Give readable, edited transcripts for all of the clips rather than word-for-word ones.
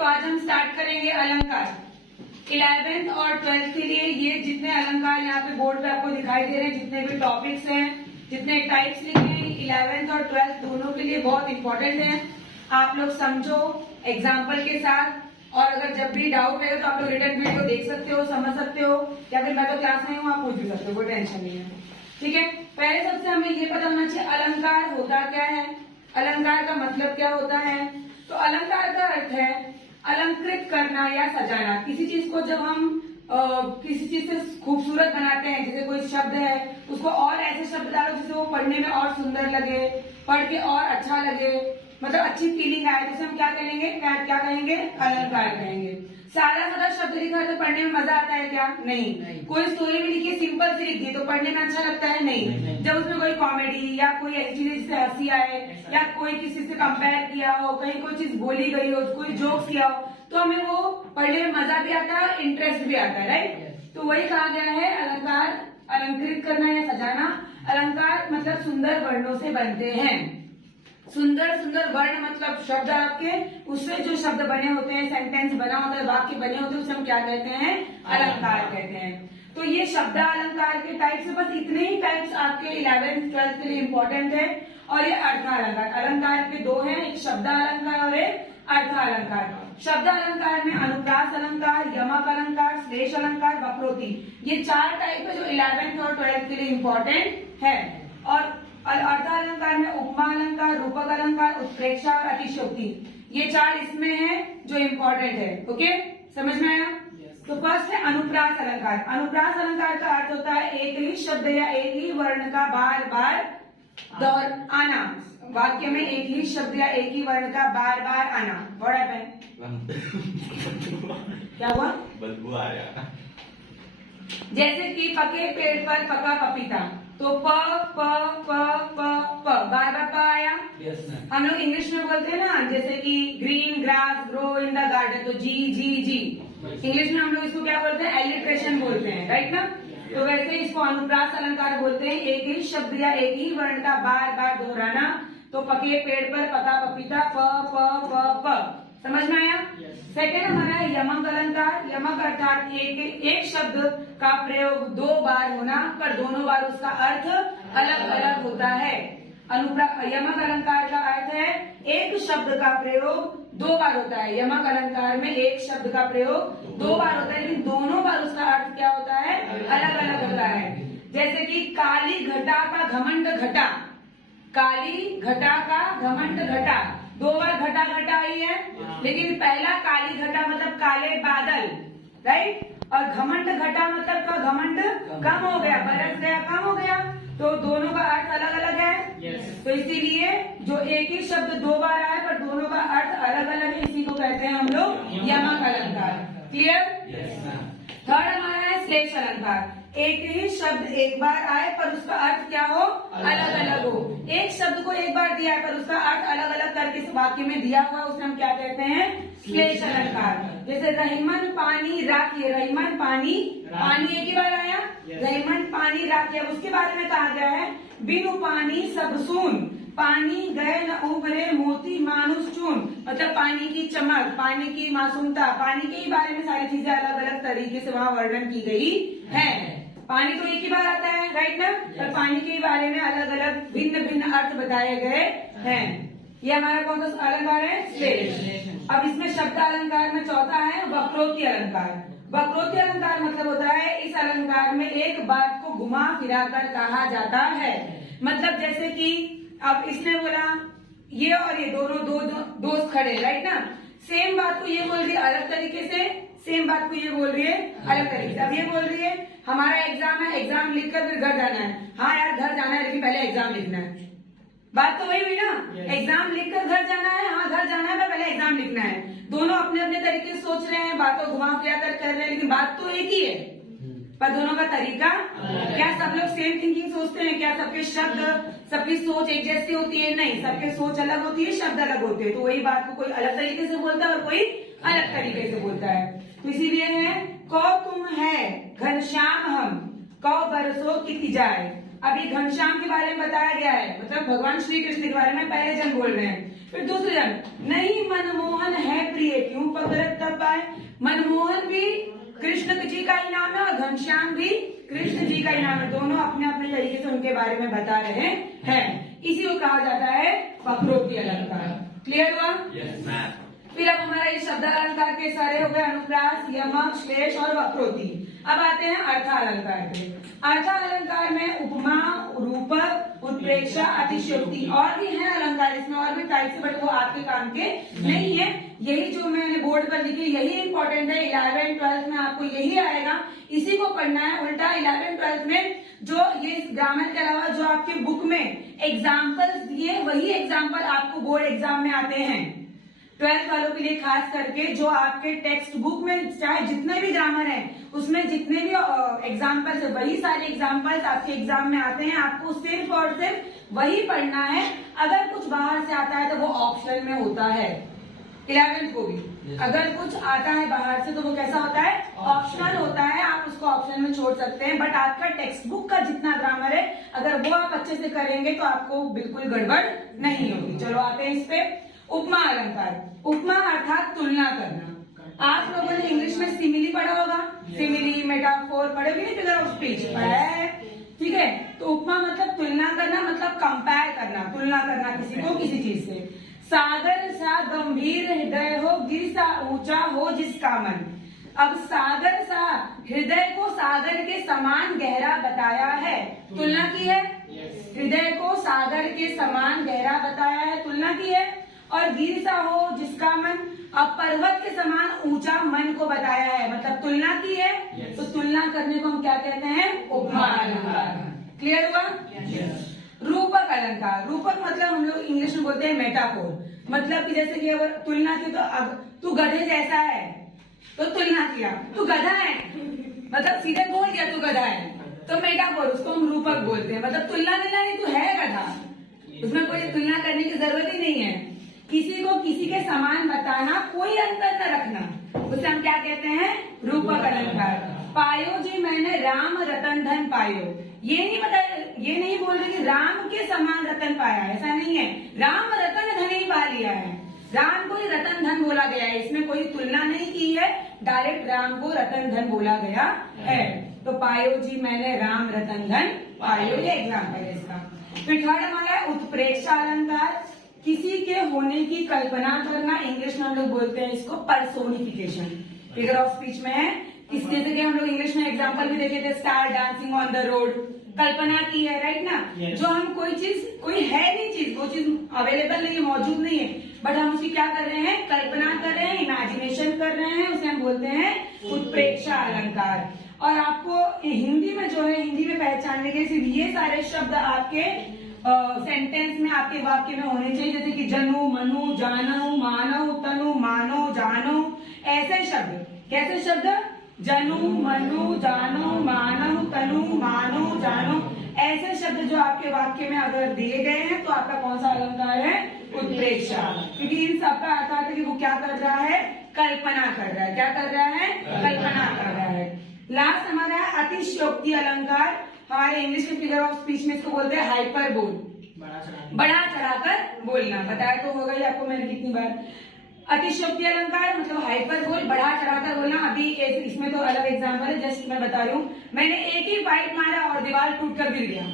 तो आज हम स्टार्ट करेंगे अलंकार। 11th और 12th के लिए ये जितने अलंकार यहाँ पे बोर्ड पे आपको दिखाई दे रहे हैं, जितने भी टॉपिक्स हैं, जितने टाइप्स लिखे हैं, 11th और 12th दोनों के लिए बहुत इंपॉर्टेंट है। आप लोग समझो एग्जाम्पल के साथ, और अगर जब भी डाउट रहे तो आप लोग रिटर्न वीडियो देख सकते हो, समझ सकते हो, या फिर मैं तो क्लास में हूँ, आप पूछ भी सकते हो, कोई टेंशन नहीं है। ठीक है, पहले सबसे हमें ये पता होना चाहिए अलंकार होता क्या है, अलंकार का मतलब क्या होता है। तो अलंकार का अर्थ है अलंकृत करना या सजाना। किसी चीज को जब हम किसी चीज से खूबसूरत बनाते हैं, जैसे कोई शब्द है उसको और ऐसे शब्द डालो जिससे वो पढ़ने में और सुंदर लगे, पढ़ के और अच्छा लगे, मतलब अच्छी फीलिंग आए, तो हम क्या कहेंगे, क्या कहेंगे, अलंकार कहेंगे। सादा शब्द लिखा है तो पढ़ने में मजा आता है क्या? नहीं। कोई स्टोरी भी लिखी सिंपल सी लिख दी तो पढ़ने में अच्छा लगता है? नहीं। जब उसमें कोई कॉमेडी या कोई ऐसी चीज जिससे हंसी आए, या कोई किसी से कंपेयर किया हो, कहीं कोई चीज बोली गई हो, कोई जोक्स किया हो, तो हमें वो पढ़ने में मजा भी आता है और इंटरेस्ट भी आता है, राइट। तो वही कहा गया है अलंकार अलंकृत करना या सजाना। अलंकार मतलब सुंदर वर्णों से बनते हैं। सुंदर सुंदर वर्ण मतलब शब्द आपके, उससे जो शब्द बने होते हैं, सेंटेंस बना होता है, वाक्य बने होते हैं, उसे हम क्या कहते हैं, अलंकार कहते हैं। तो ये शब्द अलंकार के टाइप्स है, बस इतने ही टाइप्स आपके 11th 12th के लिए इम्पोर्टेंट है। और ये अर्थालंकार, अलंकार के दो हैं, एक शब्द अलंकार और एक अर्थालंकार। शब्द अलंकार में अनुप्रास अलंकार, यमक अलंकार, श्लेष अलंकार, वक्रोक्ति, ये 4 टाइप है जो 11th और 12th के लिए इम्पोर्टेंट है। और अर्थालंकार में उपमा अलंकार, रूपक अलंकार, उत्प्रेक्षा और अतिशयोक्ति, ये 4 इसमें है जो इम्पोर्टेंट है। ओके, समझ में आया? तो फर्स्ट है अनुप्रास अलंकार। अनुप्रास अलंकार का अर्थ होता है एक ही शब्द या एक ही वर्ण का बार बार दोहर आना। वाक्य में एक ही शब्द या एक ही वर्ण का बार बार आना। What happened? क्या हुआ? बदबू आ रहा। जैसे कि पके पेड़ पर पका पपीता, तो प प प प प बार बार प आया। हम लोग इंग्लिश में बोलते हैं ना, जैसे कि green grass grow in the garden, तो जी जी जी। इंग्लिश में हम लोग इसको क्या बोलते हैं, एलिट्रेशन बोलते हैं, राइट ना। तो वैसे इसको अनुप्रास अलंकार बोलते हैं, एक ही शब्द या एक ही वर्ण का बार बार दोहराना। तो पके पेड़ पर पका पपीता, प प प प। समझ में आया? सेकेंड हमारा है यमक अलंकार। यमक अर्थात एक शब्द का प्रयोग 2 बार होना, पर दोनों बार उसका अर्थ अलग अलग होता है। यमक अलंकार का अर्थ है एक शब्द का प्रयोग 2 बार होता है। यमक अलंकार में एक शब्द का प्रयोग 2 बार होता है, लेकिन दोनों बार उसका अर्थ क्या होता है, अलग अलग होता है। जैसे कि काली घटा का घमंड घटा, काली घटा का घमंड घटा, 2 बार घटा घटा आई है, लेकिन पहला काली घटा मतलब काले बादल, राइट। और घमंड घटा मतलब का घमंड कम हो गया, बरस गया, कम हो गया, तो दोनों का अर्थ अलग अलग है। तो इसीलिए जो एक ही शब्द 2 बार आए पर दोनों का अर्थ अलग अलग है, इसी को कहते हैं हम लोग यमक अलंकार। क्लियर? थर्ड हमारा है श्लेष अलंकार। एक ही शब्द एक बार आए पर उसका अर्थ क्या हो, अलग अलग हो। एक शब्द को एक बार दिया है पर उसका अर्थ अलग अलग करके इस वाक्य में दिया हुआ, उसे हम क्या कहते हैं, श्लेष अलंकार। जैसे रहीमन पानी राखिए, रहीमन पानी, पानी एक ही बार आया, रहीमन पानी राखिए। उसके बारे में कहा गया है बिनु पानी सब सून, पानी गए न उभरे मोती मानुष चून, मतलब पानी की चमक, पानी की मासूमता, पानी के ही बारे में सारी चीजें अलग अलग तरीके से वहाँ वर्णन की गई है। पानी तो एक ही बार आता है, राइट ना, पर पानी के बारे में अलग अलग भिन्न भिन्न अर्थ बताए गए हैं। ये हमारा कौन सा अलंकार है, श्लेष। अब इसमें शब्द अलंकार में चौथा है वक्रोक्ति अलंकार। वक्रोक्ति अलंकार मतलब होता है इस अलंकार में एक बात को घुमा फिरा कर कहा जाता है। मतलब जैसे कि अब इसने बोला ये और ये दोनों दो दोस्त खड़े, राइट ना, सेम बात को ये बोल रही है अलग तरीके से, सेम बात को ये बोल रही है अलग तरीके से। अब ये बोल रही है हमारा एग्जाम है, एग्जाम लिखकर फिर घर जाना है। हाँ यार घर जाना है, लेकिन पहले एग्जाम लिखना है। बात तो वही हुई ना, एग्जाम लिखकर घर जाना है, हाँ घर जाना है पर पहले एग्जाम लिखना है। दोनों अपने अपने तरीके से सोच रहे हैं, बातों घुमा फिरा कर रहे हैं, लेकिन बात तो एक ही है, पर दोनों का तरीका क्या सब लोग सेम थिंकिंग सोचते हैं क्या? सबके शब्द, सबकी सोच एक जैसी होती है? नहीं, सबके सोच अलग होती है, शब्द अलग होते हैं। तो वही बात को कोई अलग तरीके से बोलता है और कोई अलग तरीके से बोलता है। तो इसीलिए है कौ तुम है घनश्याम हम, कौ बरसों की जाए। अभी घनश्याम के बारे में बताया गया है, मतलब भगवान श्री कृष्ण के बारे में पहले जन बोल रहे हैं। फिर दूसरे जन नहीं मनमोहन है प्रिय क्यों पग है। मनमोहन भी कृष्ण जी का ही नाम है और घनश्याम भी कृष्ण जी का ही नाम है। दोनों अपने अपने तरीके से उनके बारे में बता रहे हैं। इसी को कहा जाता है वक्रोक्ति अलंकार। क्लियर हुआ? yes, फिर अब हमारा ये शब्द अलंकार के सारे हो गए, अनुप्रास, यमक, श्लेष और वक्रोक्ति। अब आते हैं अर्थालंकार पे। अर्थालंकार में उपमा, रूपक, उत्प्रेक्षा, अतिशयोक्ति और भी है अलंकार इसमें, और भी टाइप से, बट वो आपके काम के नहीं है। यही जो मैंने बोर्ड पर लिखी यही इंपॉर्टेंट है। 11th 12th में आपको यही आएगा, इसी को पढ़ना है। उल्टा 11th 12th में जो ये ग्रामर के अलावा जो आपके बुक में एग्जाम्पल्स दिए वही एग्जाम्पल आपको बोर्ड एग्जाम में आते हैं। 12th वालों के लिए खास करके जो आपके टेक्स्ट बुक में चाहे जितने भी ग्रामर हैं उसमें जितने भी एग्जाम्पल्स है वही सारे एग्जाम्पल्स आपके एग्जाम में आते हैं। आपको सिर्फ और सिर्फ वही पढ़ना है। अगर कुछ बाहर से आता है तो वो ऑप्शनल में होता है। 11th को भी अगर कुछ आता है बाहर से तो वो कैसा होता है? ऑप्शनल होता है। आप उसको ऑप्शन में छोड़ सकते हैं, बट आपका टेक्स्ट बुक का जितना ग्रामर है अगर वो आप अच्छे से करेंगे तो आपको बिल्कुल गड़बड़ नहीं होगी। चलो आते हैं इस पे। उपमा अलंकार। उपमा अर्थात तुलना करना। आप लोगों ने इंग्लिश में सिमिली पढ़ा होगा, सिमिली, मेटाफोर पढ़ोगे नहीं, फिगर ऑफ स्पीच पढ़ा है, ठीक है। तो उपमा मतलब तुलना करना, मतलब कंपेयर करना, तुलना करना किसी को किसी चीज से। सागर सा गंभीर हृदय हो, गिर सा ऊंचा हो जिसका मन। अब सागर सा हृदय को सागर के समान गहरा बताया है, तुलना की है। हृदय को सागर के समान गहरा बताया है, तुलना की है। और गिर सा हो जिसका मन, अब पर्वत के समान ऊंचा मन को बताया है, मतलब तुलना की है। तो तुलना करने को हम क्या कहते हैं? उपमा अलंकार। क्लियर हुआ? रूपक अलंकार। रूपक मतलब हम लोग इंग्लिश में बोलते हैं मेटाफोर। मतलब कि जैसे कि अगर तुलना की तो अब तू गधे जैसा है तो तुलना किया, तू गधा है मतलब सीधे बोल दिया तू गधा है, तो मेटाफोर उसको हम रूपक बोलते हैं। मतलब तुलना देना नहीं, तू है गधा, उसमें कोई तुलना करने की जरूरत ही नहीं है। किसी को किसी के समान बताना, कोई अंतर न रखना, उसे हम क्या कहते हैं? रूपक अलंकार। पायो जी मैंने राम रतन धन पायो, ये नहीं बताया, ये नहीं बोल रहे कि राम के समान रतन पाया, ऐसा नहीं है। राम रतन धन ही पा लिया है, राम को ही रतन धन बोला गया है, इसमें कोई तुलना नहीं की है, डायरेक्ट राम को रतन धन बोला गया है। तो पायो जी मैंने राम रतन धन पायो, ये एग्जाम्पल है इसका। फिर थर्ड हमारा है उत्प्रेक्षा अलंकार। किसी के होने की कल्पना करना, इंग्लिश में हम लोग बोलते हैं इसको पर्सोनिफिकेशन। फिगर ऑफ स्पीच में है। इसके जगह हम लोग इंग्लिश में एग्जांपल भी देखे थे, star dancing on the road, कल्पना की है, राइट ना। जो हम कोई चीज, कोई है नहीं चीज, वो चीज अवेलेबल नहीं है, मौजूद नहीं है, बट हम उसकी क्या कर रहे हैं? कल्पना कर रहे हैं, इमेजिनेशन कर रहे हैं, उसे हम बोलते हैं उत्प्रेक्षा अलंकार। और आपको हिंदी में जो है, हिंदी में पहचानने के सिर्फ ये सारे शब्द आपके सेंटेंस में, आपके वाक्य में होने चाहिए, जैसे कि जनु, मनु, जानू, मानव, तनु, मानो, जानो, ऐसे शब्द। कैसे शब्द? जनु, मनु, जानो, मानव, तनु, मानो, जानो, ऐसे शब्द जो आपके वाक्य में अगर दिए गए हैं तो आपका कौन सा अलंकार है? उत्प्रेक्षा। क्योंकि इन सबका अर्थ है कि वो क्या कर रहा है? कल्पना कर रहा है। क्या कर रहा है? कल्पना कर रहा है। लास्ट हमारा है अतिशयोक्ति अलंकार। हमारे इंग्लिश के फिगर ऑफ स्पीच में इसको बोलते हैं हाइपरबोल, बढ़ा चढ़ाकर बोलना। बताया तो होगा ही आपको मैंने कितनी बार। अतिशयोक्ति अलंकार मतलब हाइपरबोल, बढ़ा चढ़ाकर बोलना। अभी इसमें तो अलग एग्जांपल है, जस्ट मैं बता रही हूँ। मैंने एक ही फाइट मारा और दीवार टूटकर गिर गया,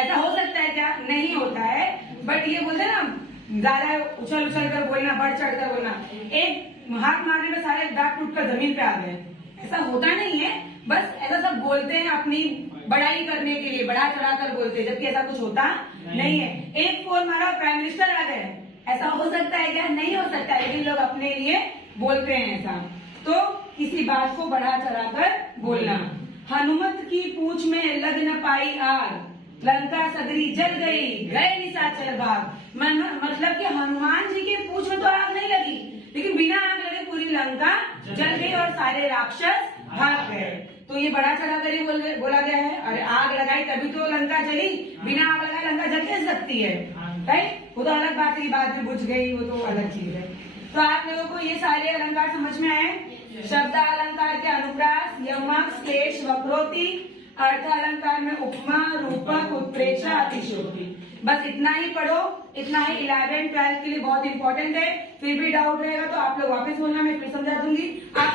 ऐसा हो सकता है क्या? नहीं होता है। बट ये बोलते हैं ना, ज्यादा उछल उछल कर बोलना, बढ़ चढ़ कर बोलना, एक हाथ मारने में सारे दांत टूटकर जमीन पे आ गए, ऐसा होता नहीं है। बस ऐसा सब बोलते हैं अपनी बड़ाई करने के लिए, बढ़ा चढ़ा कर बोलते हैं, जबकि ऐसा कुछ होता नहीं है। एक फोन मारा प्राइम मिनिस्टर आ गए, ऐसा हो सकता है क्या? नहीं हो सकता है, लेकिन लोग अपने लिए बोलते हैं ऐसा। तो किसी बात को बढ़ा चढ़ा कर बोलना। हनुमत की पूंछ में लग न पाई आग, लंका सगरी जल गई, गए निशाचर भाग। मतलब कि हनुमान जी के पूंछ में तो आग नहीं लगी, लेकिन बिना आग लगे पूरी लंका जल गई और सारे राक्षस भाग गए। तो ये बड़ा चढ़ा कर ही बोला गया है। अरे आग लगाई तभी तो लंका जली, बिना आग लगाए लंका जल कैसे सकती है? राइट, वो तो अलग बात है, बाद में बुझ गई, वो तो अलग चीज है। तो आप लोगों को ये सारे अलंकार समझ में आए? शब्द अलंकार के अनुप्रास, यमक, श्लेष, वक्रोक्ति। अर्थ अलंकार में उपमा, रूपक, उत्प्रेक्षा, अतिशयोक्ति। बस इतना ही पढ़ो, इतना ही 11th 12th के लिए बहुत इंपॉर्टेंट है। फिर भी डाउट रहेगा तो आप लोग वापस बोलना, मैं फिर समझा दूंगी। आप